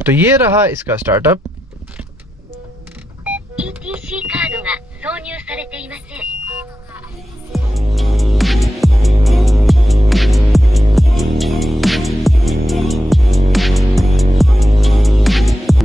तो ये रहा इसका startup. ETC カードが挿入されていません。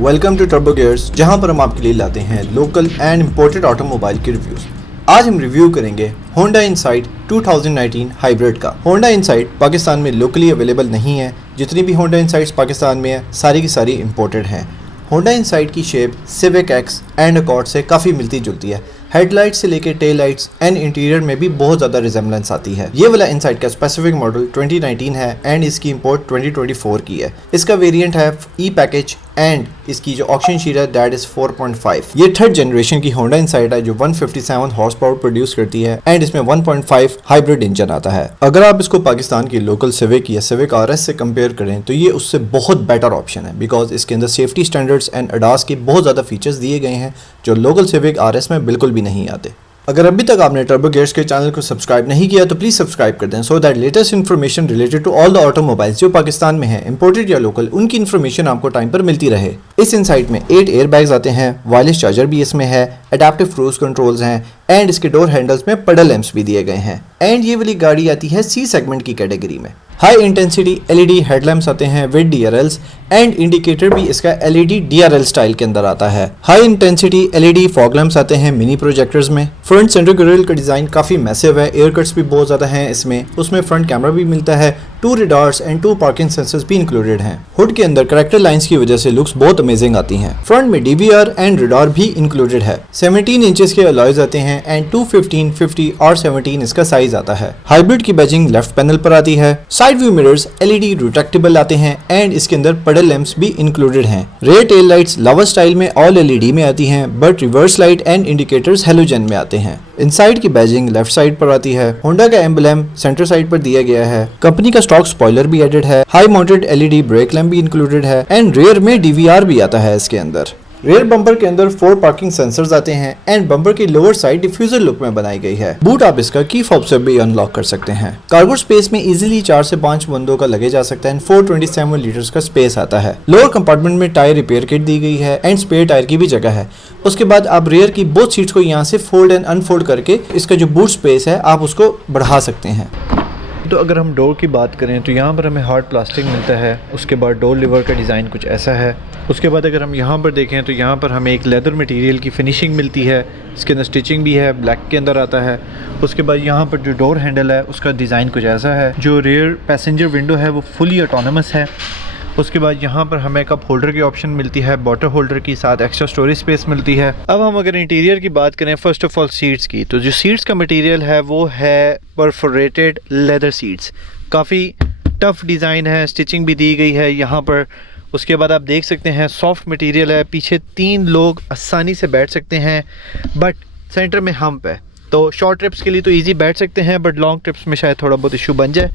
welcome to turbo gears, जहां पर हम आपके लिए लाते हैं लोकल एंड इम्पोर्टेड ऑटोमोबाइल के रिव्यूज। आज हम रिव्यू करेंगे होंडा इनसाइट 2019 हाइब्रिड का। होंडा इनसाइट पाकिस्तान में लोकली अवेलेबल नहीं है। जितनी भी होंडा इनसाइट्स पाकिस्तान में है सारी की सारी इम्पोर्टेड हैं। होंडा इनसाइट की shape civic x and accord से काफ़ी मिलती जुलती है। हेडलाइट से लेकर टेल लाइट्स एंड इंटीरियर में भी बहुत ज़्यादा रिजेम्बलेंस आती है। ये वाला इनसाइट का स्पेसिफिक मॉडल 2019 है एंड इसकी इंपोर्ट 2024 की है। इसका वेरिएंट है ई पैकेज एंड इसकी जो ऑक्शन शीट है दैट इज 4.5। ये थर्ड जनरेशन की होंडा इनसाइट है जो 157 हॉर्स पावर प्रोड्यूस करती है एंड इसमें 1.5 हाइब्रिड इंजन आता है। अगर आप इसको पाकिस्तान की लोकल सिविक या सिविक आरएस से कंपेयर करें तो ये उससे बहुत बेटर ऑप्शन है, बिकॉज इसके अंदर सेफ्टी स्टैंडर्ड्स एंड अडास के बहुत ज़्यादा फीचर्स दिए गए हैं जो लोकल सिविक आरएस में बिल्कुल भी नहीं आते। अगर अभी तक आपने टर्बो गियर्स के चैनल को सब्सक्राइब नहीं किया तो प्लीज सब्सक्राइब कर दें, so that latest information related to all the automobiles जो पाकिस्तान में है, इंपोर्टेड या लोकल, उनकी इन्फॉर्मेशन आपको टाइम पर मिलती रहे। इस इनसाइट में 8 एयर बैग्स आते हैं, वायरलेस चार्जर भी इसमें है, एडेप्टिव क्रूज कंट्रोल्स हैं एंड इसके डोर हैंडल्स में पेडल लैंप्स भी दिए गए हैं। एंड ये वाली गाड़ी आती है सी सेगमेंट की कैटेगरी में। हाई इंटेंसिटी एलईडी हेडलैम्प्स आते हैं विद डीआरएल्स एंड इंडिकेटर भी इसका एलईडी डीआरएल स्टाइल के अंदर आता है। High intensity LED fog lamps आते हैं मिनी प्रोजेक्टर्स में। फ्रंट सेंटर ग्रिल का डिजाइन काफी मैसिव है, एयर कट्स भी बहुत ज्यादा हैं इसमें। उसमें फ्रंट कैमरा भी मिलता है, 2 रेडार्स एंड 2 पार्किंग सेंसर्स भी इंक्लूडेड हैं। हुड के अंदर कैरेक्टर लाइंस की वजह से लुक्स बहुत अमेजिंग आती हैं। फ्रंट में डीवीआर एंड रेडार भी इंक्लूडेड है। 17 इंचेस के अलॉयज आते हैं एंड 215, 50 और 17 इसका साइज आता है। हाइब्रिड की बैजिंग लेफ्ट पैनल पर आती है। Side view mirrors LED retractable आते हैं एंड इसके अंदर पेडल लैंप्स भी इंक्लूडेड हैं। रेयर टेल लाइट्स लावा स्टाइल में ऑल एलईडी में आती हैं, but reverse light and indicators halogen में आते हैं। इनसाइड की बैजिंग लेफ्ट साइड पर आती है। होंडा का एम्बलम सेंटर साइड पर दिया गया है। कंपनी का स्टॉक स्पॉइलर भी एडेड है। High mounted LED brake lamp भी इंक्लूडेड है एंड रेयर में डीवीआर भी आता है इसके अंदर। रेयर बम्पर के अंदर 4 पार्किंग सेंसर्स आते हैं एंड बम्पर की लोअर साइड डिफ्यूजर लुक में बनाई गई है। बूट आप इसका की फॉब से भी अनलॉक कर सकते हैं। कार्गो स्पेस में इजीली 4 से 5 बंदों का लगेज आ सकता है। 427 लीटर्स का स्पेस आता है। लोअर कंपार्टमेंट में टायर रिपेयर किट दी गई है एंड स्पेयर टायर की भी जगह है। उसके बाद आप रेयर की बोथ सीट्स को यहाँ से फोल्ड एंड अनफोल्ड करके इसका जो बूट स्पेस है आप उसको बढ़ा सकते हैं। तो अगर हम डोर की बात करें तो यहाँ पर हमें हार्ड प्लास्टिक मिलता है। उसके बाद डोर लिवर का डिज़ाइन कुछ ऐसा है। उसके बाद अगर हम यहाँ पर देखें तो यहाँ पर हमें एक लेदर मटेरियल की फिनिशिंग मिलती है। इसके अंदर स्टिचिंग भी है, ब्लैक के अंदर आता है। उसके बाद यहाँ पर जो डोर हैंडल है उसका डिज़ाइन कुछ ऐसा है। जो रेयर पैसेंजर विंडो है वो फुली ऑटोनमस है। उसके बाद यहाँ पर हमें कप होल्डर की ऑप्शन मिलती है, बॉटल होल्डर की साथ एक्स्ट्रा स्टोरेज स्पेस मिलती है। अब हम अगर इंटीरियर की बात करें फर्स्ट ऑफ ऑल सीट्स की, तो जो सीट्स का मटेरियल है वो है परफोरेटेड लेदर सीट्स। काफ़ी टफ डिज़ाइन है, स्टिचिंग भी दी गई है यहाँ पर। उसके बाद आप देख सकते हैं सॉफ्ट मटेरियल है। पीछे 3 लोग आसानी से बैठ सकते हैं, बट सेंटर में हम्प है तो शॉर्ट ट्रिप्स के लिए तो इजी बैठ सकते हैं, बट लॉन्ग ट्रिप्स में शायद थोड़ा बहुत इशू बन जाए।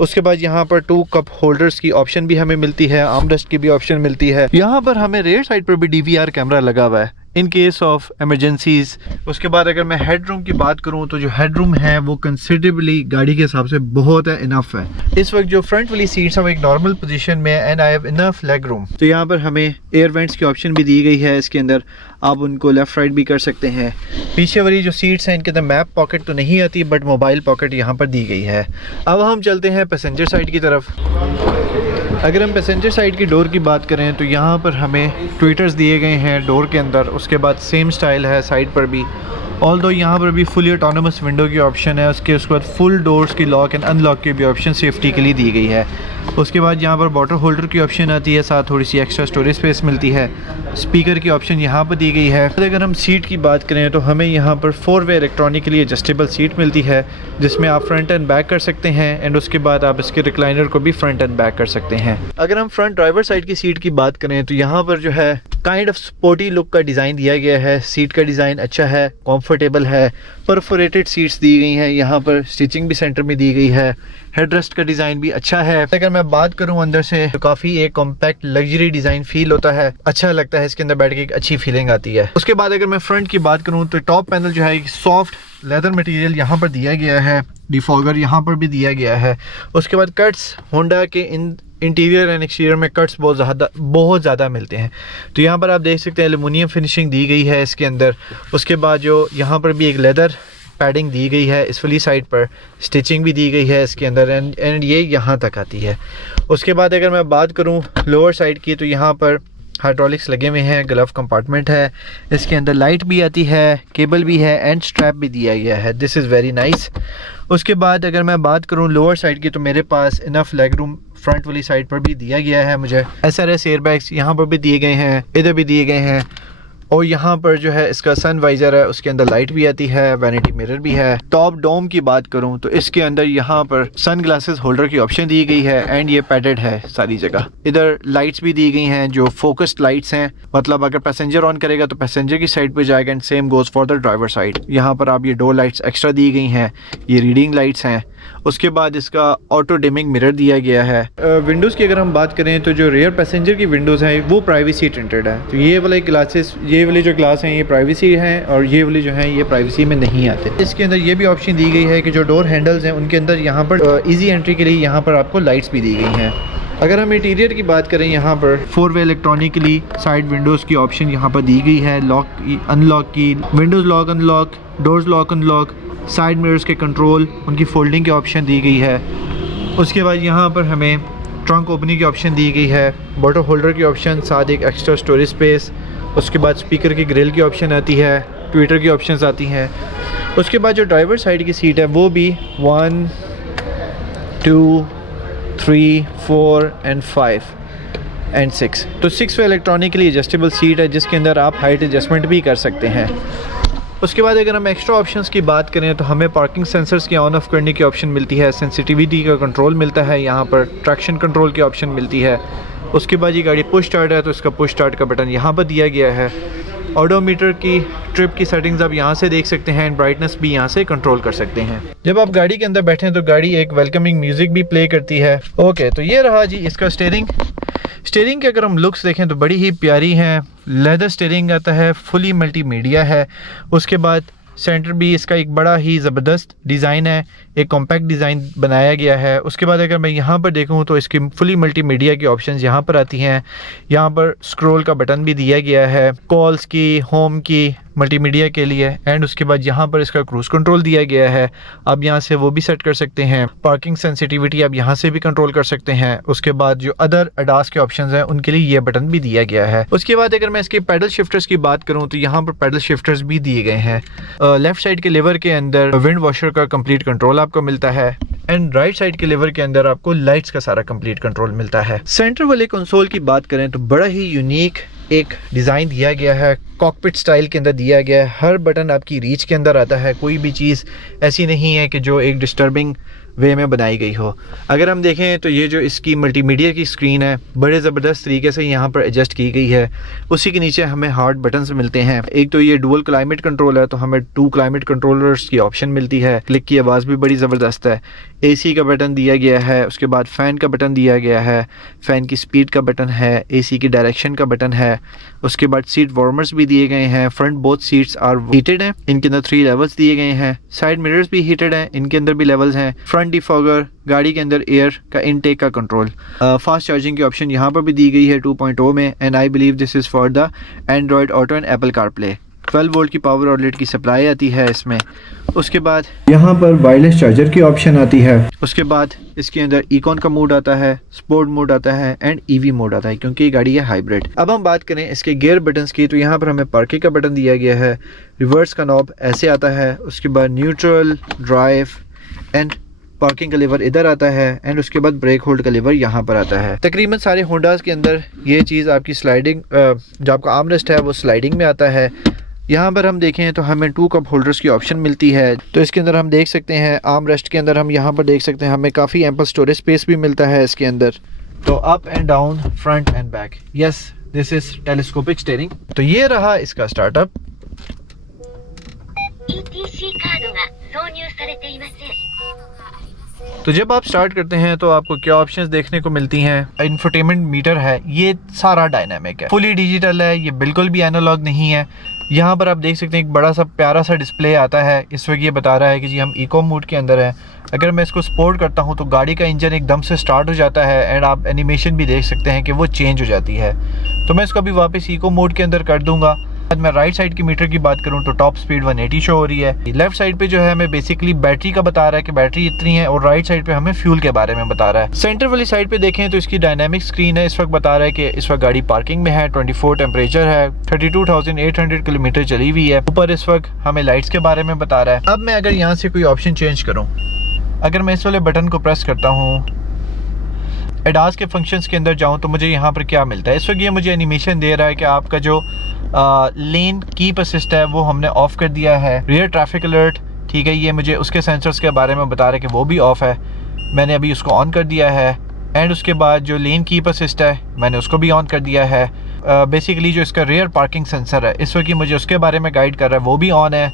उसके बाद यहाँ पर 2 कप होल्डर्स की ऑप्शन भी हमें मिलती है, आर्मरेस्ट की भी ऑप्शन मिलती है। यहाँ पर हमें रेयर साइड पर भी डीवीआर कैमरा लगा हुआ है इन केस ऑफ एमरजेंसीज। उसके बाद अगर मैं हेड रूम की बात करूँ तो जो हेड रूम है वो कंसिडरेबली गाड़ी के हिसाब से बहुत है, इनफ है। इस वक्त जो फ्रंट वाली सीट्स हैं वो एक नॉर्मल पोजीशन में है and I have enough leg room. तो यहाँ पर हमें एयर वेंट्स की ऑप्शन भी दी गई है। इसके अंदर आप उनको लेफ्ट राइट भी कर सकते हैं। पीछे वाली जो सीट्स हैं इनके अंदर मैप पॉकेट तो नहीं आती, बट मोबाइल पॉकेट यहाँ पर दी गई है। अब हम चलते हैं पैसेंजर साइड की तरफ। अगर हम पैसेंजर साइड की डोर की बात करें तो यहाँ पर हमें ट्विटर्स दिए गए हैं डोर के अंदर। उसके बाद सेम स्टाइल है साइड पर भी, ऑल्दो यहाँ पर भी फुली ऑटोनमस विंडो की ऑप्शन है। उसके बाद फुल डोर्स की लॉक एंड अनलॉक की भी ऑप्शन सेफ्टी के लिए दी गई है। उसके बाद यहाँ पर बॉटल होल्डर की ऑप्शन आती है, साथ थोड़ी सी एक्स्ट्रा स्टोरेज स्पेस मिलती है। स्पीकर की ऑप्शन यहाँ पर दी गई है। अगर हम सीट की बात करें तो हमें यहाँ पर 4 वे इलेक्ट्रॉनिकली एडजस्टेबल सीट मिलती है, जिसमें आप फ्रंट एंड बैक कर सकते हैं एंड उसके बाद आप इसके रिक्लाइनर को भी फ्रंट एंड बैक कर सकते हैं। अगर हम फ्रंट ड्राइवर साइड की सीट की बात करें तो यहाँ पर जो है काइंड ऑफ स्पोर्टी लुक का डिज़ाइन दिया गया है। सीट का डिज़ाइन अच्छा है, कंफर्टेबल है। परफोरेटेड सीट्स दी गई हैं, यहाँ पर स्टिचिंग भी सेंटर में दी गई है। हेडरेस्ट का डिज़ाइन भी अच्छा है। अगर मैं बात करूँ अंदर से तो काफ़ी एक कॉम्पैक्ट लग्जरी डिज़ाइन फील होता है, अच्छा लगता है। इसके अंदर बैठ के एक अच्छी फीलिंग आती है। उसके बाद अगर मैं फ्रंट की बात करूँ तो टॉप पैनल जो है एक सॉफ्ट लेदर मटेरियल यहाँ पर दिया गया है। डिफॉगर यहाँ पर भी दिया गया है। उसके बाद कट्स होंडा के इन इंटीरियर एंड एक्सटीरियर में कट्स बहुत ज़्यादा मिलते हैं। तो यहाँ पर आप देख सकते हैं एल्युमिनियम फिनिशिंग दी गई है इसके अंदर। उसके बाद जो यहाँ पर भी एक लेदर पैडिंग दी गई है, इस वाली साइड पर स्टिचिंग भी दी गई है इसके अंदर एंड ये यहाँ तक आती है। उसके बाद अगर मैं बात करूँ लोअर साइड की, तो यहाँ पर हाइड्रोलिक्स लगे हुए हैं, ग्लव कंपार्टमेंट है, इसके अंदर लाइट भी आती है, केबल भी है एंड स्ट्रैप भी दिया गया है। This is very nice. उसके बाद अगर मैं बात करूं लोअर साइड की, तो मेरे पास इनफ लेग रूम फ्रंट वाली साइड पर भी दिया गया है। मुझे SRS एयरबैग्स यहाँ पर भी दिए गए हैं, इधर भी दिए गए हैं। और यहाँ पर जो है इसका सन वाइज़र है, उसके अंदर लाइट भी आती है, वैनिटी मिरर भी है। टॉप डोम की बात करूँ तो इसके अंदर यहाँ पर सन ग्लासेस होल्डर की ऑप्शन दी गई है एंड ये पैडेड है सारी जगह। इधर लाइट्स भी दी गई हैं जो फोकस्ड लाइट्स हैं, मतलब अगर पैसेंजर ऑन करेगा तो पैसेंजर की साइड पे जाएगा and same goes for the driver side. यहाँ पर आप ये 2 लाइट्स एक्स्ट्रा दी गई हैं, ये रीडिंग लाइट्स हैं। उसके बाद इसका ऑटो डिमिंग मिरर दिया गया है। विंडोज़ की अगर हम बात करें तो जो रियर पैसेंजर की विंडोज़ हैं वो प्राइवेसी टिंटेड है। तो ये वाले ग्लासेस, ये वाले जो ग्लास हैं ये प्राइवेसी हैं और ये वाले जो हैं ये प्राइवेसी में नहीं आते। इसके अंदर ये भी ऑप्शन दी गई है कि जो डोर हैंडल्स हैं उनके अंदर यहाँ पर ईजी एंट्री के लिए यहाँ पर आपको लाइट्स भी दी गई हैं। अगर हम इंटीरियर की बात करें, यहाँ पर 4-वे इलेक्ट्रॉनिकली साइड विंडोज़ की ऑप्शन यहाँ पर दी गई है, लॉक अनलॉक की, Windows lock unlock, doors lock unlock, side mirrors के कंट्रोल, उनकी फोल्डिंग की ऑप्शन दी गई है। उसके बाद यहाँ पर हमें ट्रंक ओपनिंग की ऑप्शन दी गई है, बॉटल होल्डर की ऑप्शन, साथ एक एक्स्ट्रा स्टोरेज स्पेस। उसके बाद स्पीकर की ग्रिल की ऑप्शन आती है, ट्विटर की ऑप्शंस आती हैं। उसके बाद जो ड्राइवर साइड की सीट है वो भी 1, 2, 3, 4 एंड 5 एंड 6। तो 6 इलेक्ट्रॉनिकली एडजस्टेबल सीट है जिसके अंदर आप हाइट एडजस्टमेंट भी कर सकते हैं। उसके बाद अगर हम एक्स्ट्रा ऑप्शंस की बात करें तो हमें पार्किंग सेंसर्स की ऑन ऑफ करने की ऑप्शन मिलती है, सेंसिटिविटी का कंट्रोल मिलता है, यहाँ पर ट्रैक्शन कंट्रोल की ऑप्शन मिलती है। उसके बाद ये गाड़ी पुश स्टार्ट है तो इसका पुश स्टार्ट का बटन यहाँ पर दिया गया है। ऑडोमीटर की ट्रिप की सेटिंग्स आप यहाँ से देख सकते हैं एंड ब्राइटनेस भी यहाँ से कंट्रोल कर सकते हैं। जब आप गाड़ी के अंदर बैठें तो गाड़ी एक वेलकमिंग म्यूज़िक भी प्ले करती है। ओके, तो ये रहा जी इसका स्टीयरिंग के अगर हम लुक्स देखें तो बड़ी ही प्यारी हैं। लेदर स्टीयरिंग आता है, फुली मल्टीमीडिया है। उसके बाद सेंटर भी इसका एक बड़ा ही ज़बरदस्त डिज़ाइन है, एक कॉम्पैक्ट डिज़ाइन बनाया गया है। उसके बाद अगर मैं यहाँ पर देखूँ तो इसकी फुली मल्टीमीडिया की ऑप्शंस यहाँ पर आती हैं। यहाँ पर स्क्रॉल का बटन भी दिया गया है, कॉल्स की, होम की, मल्टीमीडिया के लिए। एंड उसके बाद यहाँ पर इसका क्रूज़ कंट्रोल दिया गया है, आप यहाँ से वो भी सेट कर सकते हैं। पार्किंग सेंसिटिविटी आप यहाँ से भी कंट्रोल कर सकते हैं। उसके बाद जो अदर अडास के ऑप्शंस हैं उनके लिए ये बटन भी दिया गया है। उसके बाद अगर मैं इसके पैडल शिफ्टर्स की बात करूँ तो यहाँ पर पैडल शिफ्टर्स भी दिए गए हैं। लेफ्ट साइड के लेवर के अंदर विंड वॉशर का कंप्लीट कंट्रोल आपको मिलता है एंड राइट साइड के लेवर के अंदर आपको लाइट्स का सारा कंप्लीट कंट्रोल मिलता है। सेंटर वाले कंसोल की बात करें तो बड़ा ही यूनिक एक डिज़ाइन दिया गया है, कॉकपिट स्टाइल के अंदर दिया गया है। हर बटन आपकी रीच के अंदर आता है, कोई भी चीज़ ऐसी नहीं है कि जो एक डिस्टर्बिंग वे में बनाई गई हो। अगर हम देखें तो ये जो इसकी मल्टीमीडिया की स्क्रीन है बड़े ज़बरदस्त तरीके से यहाँ पर एडजस्ट की गई है। उसी के नीचे हमें हार्ड बटन्स मिलते हैं। एक तो ये डुअल क्लाइमेट कंट्रोल है तो हमें 2 क्लाइमेट कंट्रोलर्स की ऑप्शन मिलती है। क्लिक की आवाज़ भी बड़ी ज़बरदस्त है। AC का बटन दिया गया है, उसके बाद फ़ैन का बटन दिया गया है, फ़ैन की स्पीड का बटन है, AC की डायरेक्शन का बटन है। उसके बाद सीट वार्मर्स भी दिए गए हैं। Front both seats are heated हैं, इनके अंदर 3 लेवल्स दिए गए हैं। साइड मिरर्स भी हीटेड हैं, इनके अंदर भी लेवल्स हैं। फ्रंट डिफॉगर, गाड़ी के अंदर एयर का इनटेक का कंट्रोल। फास्ट चार्जिंग की ऑप्शन यहाँ पर भी दी गई है 2.0 में and I believe this is for the Android auto and Apple CarPlay. 12 volt की पावर आउटलेट की सप्लाई आती है इसमें। उसके बाद यहाँ पर वायरलेस चार्जर की ऑप्शन आती है। उसके बाद इसके अंदर इकॉन का मोड आता है, स्पोर्ट मोड आता है एंड EV मोड आता है क्योंकि ये गाड़ी है हाइब्रिड। अब हम बात करें इसके गियर बटन्स की तो यहाँ पर हमें पार्किंग का बटन दिया गया है, रिवर्स का नॉब ऐसे आता है। उसके बाद न्यूट्रल, ड्राइव एंड पार्किंग का लीवर इधर आता है एंड उसके बाद ब्रेक होल्ड का लीवर यहाँ पर आता है। तकरीबन सारे होंडास के अंदर ये चीज़ आपकी स्लाइडिंग, जो आपका आर्मरेस्ट है वो स्लाइडिंग में आता है। यहाँ पर हम देखें तो हमें 2 कप होल्डर्स की ऑप्शन मिलती है। तो इसके अंदर हम देख सकते हैं आर्म रेस्ट के अंदर हम यहाँ पर देख सकते हैं हमें काफ़ी एम्पल स्टोरेज स्पेस भी मिलता है इसके अंदर। तो up and down, front end back, yes this is telescopic steering. तो ये रहा इसका स्टार्टअप। ETC カードが挿入されていません。 तो जब आप स्टार्ट करते हैं तो आपको क्या ऑप्शंस देखने को मिलती हैं। इंफोटेनमेंट मीटर है, ये सारा डायनामिक है, फुली डिजिटल है, ये बिल्कुल भी एनालॉग नहीं है। यहाँ पर आप देख सकते हैं एक बड़ा सा प्यारा सा डिस्प्ले आता है। इस वक्त ये बता रहा है कि जी हम इको मोड के अंदर हैं। अगर मैं इसको स्पोर्ट करता हूँ तो गाड़ी का इंजन एकदम से स्टार्ट हो जाता है एंड आप एनिमेशन भी देख सकते हैं कि वो चेंज हो जाती है। तो मैं इसको अभी वापस इको मोड के अंदर कर दूंगा। मैं राइट साइड की मीटर की बात करूं तो टॉप स्पीड 180 शो हो रही है। लेफ्ट साइड पे जो है हमें बेसिकली बैटरी का बता रहा है कि बैटरी इतनी है, और राइट साइड पे हमें फ्यूल के बारे में बता रहा है। सेंटर वाली साइड पे देखें तो इसकी डायनामिक स्क्रीन है। इस वक्त बता रहा है कि इस वक्त गाड़ी पार्किंग में है, 24 टेम्परेचर है, 32,800 किलोमीटर चली हुई है। ऊपर इस वक्त हमें लाइट्स के बारे में बता रहा है। अब मैं अगर यहाँ से कोई ऑप्शन चेंज करूँ, अगर मैं इस वाले बटन को प्रेस करता हूँ, एडास के फंक्शंस के अंदर जाऊं तो मुझे यहाँ पर क्या मिलता है। इस वक्त ये मुझे एनिमेशन दे रहा है कि आपका जो लेन कीप असिस्ट है वो हमने ऑफ कर दिया है। रियर ट्रैफिक अलर्ट, ठीक है, ये मुझे उसके सेंसर्स के बारे में बता रहा है कि वो भी ऑफ है, मैंने अभी उसको ऑन कर दिया है। एंड उसके बाद जो लेन कीप असिस्ट है मैंने उसको भी ऑन कर दिया है। बेसिकली जो इसका रियर पार्किंग सेंसर है इस वक्त ये मुझे उसके बारे में गाइड कर रहा है, वो भी ऑन है।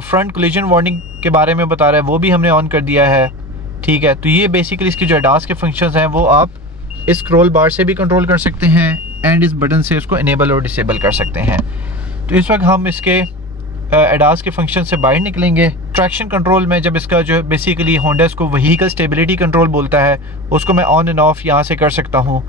फ्रंट कोलिजन वार्निंग के बारे में बता रहा है, वो भी हमने ऑन कर दिया है, ठीक है। तो ये बेसिकली इसकी जो एडास के फंक्शंस हैं वो आप इस स्क्रॉल बार से भी कंट्रोल कर सकते हैं एंड इस बटन से इसको इनेबल और डिसेबल कर सकते हैं। तो इस वक्त हम इसके एडास के फंक्शन से बाहर निकलेंगे। ट्रैक्शन कंट्रोल में जब इसका जो बेसिकली होंडा इसको व्हीकल स्टेबिलिटी कंट्रोल बोलता है उसको मैं ऑन एंड ऑफ यहाँ से कर सकता हूँ।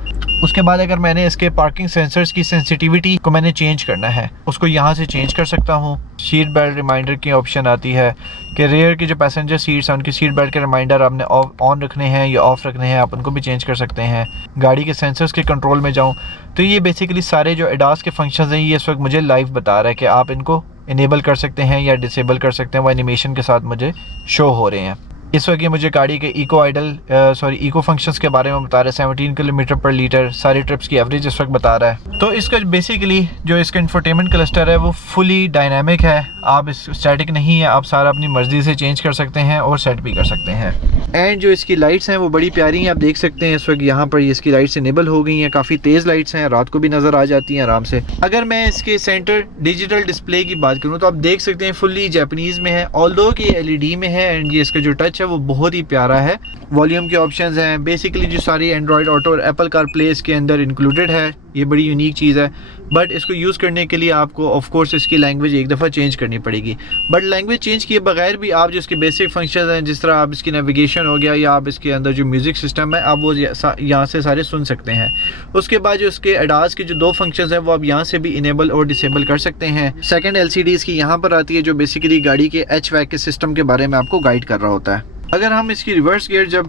उसके बाद अगर मैंने इसके पार्किंग सेंसर्स की सेंसिटिविटी को मैंने चेंज करना है उसको यहाँ से चेंज कर सकता हूँ। सीट बेल्ट रिमाइंडर की ऑप्शन आती है कि रेयर की जो पैसेंजर सीट्स हैं उनकी सीट बेल्ट के रिमाइंडर आपने ऑन रखने हैं या ऑफ रखने हैं, आप उनको भी चेंज कर सकते हैं। गाड़ी के सेंसर्स के कंट्रोल में जाऊँ तो ये बेसिकली सारे जो एडास के फंक्शंस हैं ये इस वक्त मुझे लाइव बता रहा है कि आप इनको इनेबल कर सकते हैं या डिसेबल कर सकते हैं। वो एनिमेशन के साथ मुझे शो हो रहे हैं। इस वक्त ये मुझे गाड़ी के इको फंक्शंस के बारे में बता रहा है। 17 किलोमीटर पर लीटर सारी ट्रिप्स की एवरेज इस वक्त बता रहा है। तो इसका बेसिकली जो इसका इंफोटेनमेंट क्लस्टर है वो फुली डायनामिक है, आप इस स्टैटिक नहीं है, आप सारा अपनी मर्जी से चेंज कर सकते हैं और सेट भी कर सकते हैं। एंड जो इसकी लाइट्स हैं वो बड़ी प्यारी हैं, आप देख सकते हैं इस वक्त यहाँ पर इसकी लाइट्स इनेबल हो गई हैं, काफ़ी तेज़ लाइट्स हैं, रात को भी नज़र आ जाती हैं आराम से। अगर मैं इसके सेंटर डिजिटल डिस्प्ले की बात करूँ तो आप देख सकते हैं फुल्ली जापानीज़ में है, ऑल्दो कि LED में है। एंड ये इसका जो टच है वो बहुत ही प्यारा है। वॉल्यूम के ऑप्शंस हैं, बेसिकली जो सारी एंड्रॉयड ऑटो और एप्पल कार प्ले इसके अंदर इंक्लूडेड है, ये बड़ी यूनिक चीज़ है। बट इसको यूज़ करने के लिए आपको ऑफ कोर्स इसकी लैंग्वेज एक दफ़ा चेंज करनी पड़ेगी। बट लैंग्वेज चेंज किए बगैर भी आप जो इसके बेसिक फंक्शंस हैं, जिस तरह आप इसकी नेविगेशन हो गया या आप इसके अंदर जो म्यूज़िक सिस्टम है आप वो यहाँ से सारे सुन सकते हैं। उसके बाद जो इसके एडास के जो 2 फंक्शंस हैं वो आप यहाँ से भी इनेबल और डिसेबल कर सकते हैं। सेकंड LCD इसकी यहाँ पर आती है जो बेसिकली गाड़ी के HVAC के सिस्टम के बारे में आपको गाइड कर रहा होता है। अगर हम इसकी रिवर्स गियर जब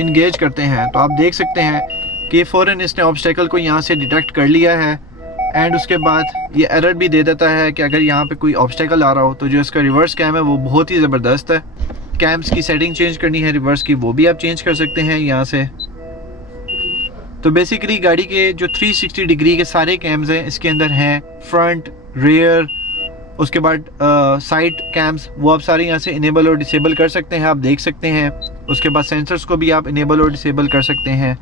इंगेज करते हैं तो आप देख सकते हैं कि फ़ौरन इसने ऑब्स्टेकल को यहाँ से डिटेक्ट कर लिया है। एंड उसके बाद ये एरर भी दे देता है कि अगर यहाँ पे कोई ऑब्स्टेकल आ रहा हो तो जो इसका रिवर्स कैम है वो बहुत ही ज़बरदस्त है। कैम्स की सेटिंग चेंज करनी है रिवर्स की, वो भी आप चेंज कर सकते हैं यहाँ से। तो बेसिकली गाड़ी के जो 360 डिग्री के सारे कैम्स हैं इसके अंदर हैं, फ्रंट, रियर, उसके बाद साइड कैम्स, वो आप सारे यहाँ से इनेबल और डिसेबल कर सकते हैं, आप देख सकते हैं। उसके बाद सेंसर्स को भी आप इनेबल और डिसेबल कर सकते हैं।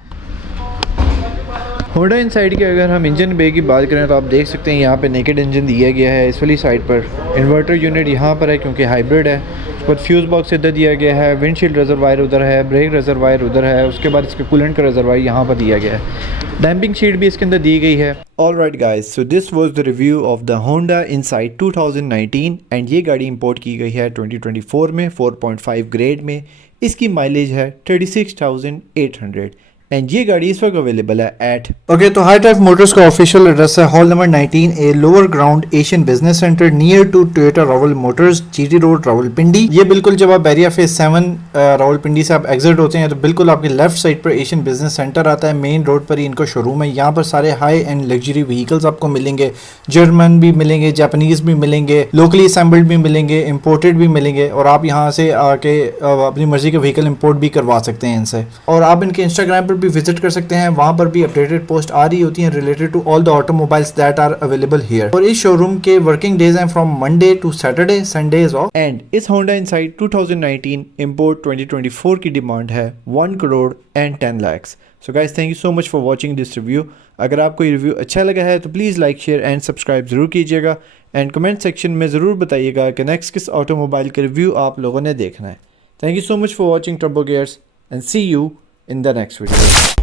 होंडा इनसाइड की अगर हम इंजन बे की बात करें तो आप देख सकते हैं यहाँ पे नेकेड इंजन दिया गया है। इस वाली साइड पर इन्वर्टर यूनिट यहाँ पर है क्योंकि हाइब्रिड है। उस पर फ्यूज़ बॉक्स इधर दिया गया है, विंडशील्ड रिजर्वायर उधर है, ब्रेक रिजर्वायर उधर है, उसके बाद इसके कूलेंट का रिजर्वायर यहाँ पर दिया गया है। डैम्पिंग शीट भी इसके अंदर दी गई है। Alright guys, so this was the review of the Honda Insight 2019 and ये गाड़ी इंपोर्ट की गई है 2024 में 4.5 ग्रेड में। इसकी माइलेज है 36,800 एंड ये गाड़ी इस वक्त अवेलेबल है एट ओके। तो हाई ड्राइव मोटर्स का ऑफिशियल एड्रेस है hall number 19A lower ground Asian business centre near to Toyota Rawal Motors, GT road Rawalpindi. ये बिल्कुल जब आप बैरिया फेज 7 रावलपिंडी से आप एग्जिट होते हैं तो बिल्कुल आपके लेफ्ट साइड पर एशियन बिजनेस सेंटर आता है। मेन रोड पर ही इनको शोरूम है। यहाँ पर सारे हाई एंड लग्जरी व्हीकल्स आपको मिलेंगे, जर्मन भी मिलेंगे, जापानीज भी मिलेंगे, लोकली असेंबल्ड भी मिलेंगे, इम्पोर्टेड भी मिलेंगे और आप यहाँ से आके अपनी मर्जी के व्हीकल इम्पोर्ट भी करवा सकते हैं इनसे। और आप इनके इंस्टाग्राम पर भी विजिट कर सकते हैं, वहां पर भी अपडेटेड पोस्ट आ रही होती हैं related to all the automobiles that are available here. और इस शोरूम के वर्किंग डेज हैं from Monday to Saturday, Sundays off. And इस होंडा इनसाइट 2019 इंपोर्ट 2024 की डिमांड है 1 crore and 10 lakh. So guys thank you so much for watching this review. अगर आपको ये रिव्यू अच्छा लगा है तो please like, share and subscribe जरूर कीजिएगा एंड कमेंट सेक्शन में ज़रूर बताइएगा कि नेक्स्ट किस ऑटोमोबाइल का रिव्यू आप लोगों ने देखना है। Thank you so much for watching Turbo Gears and see you in the next video.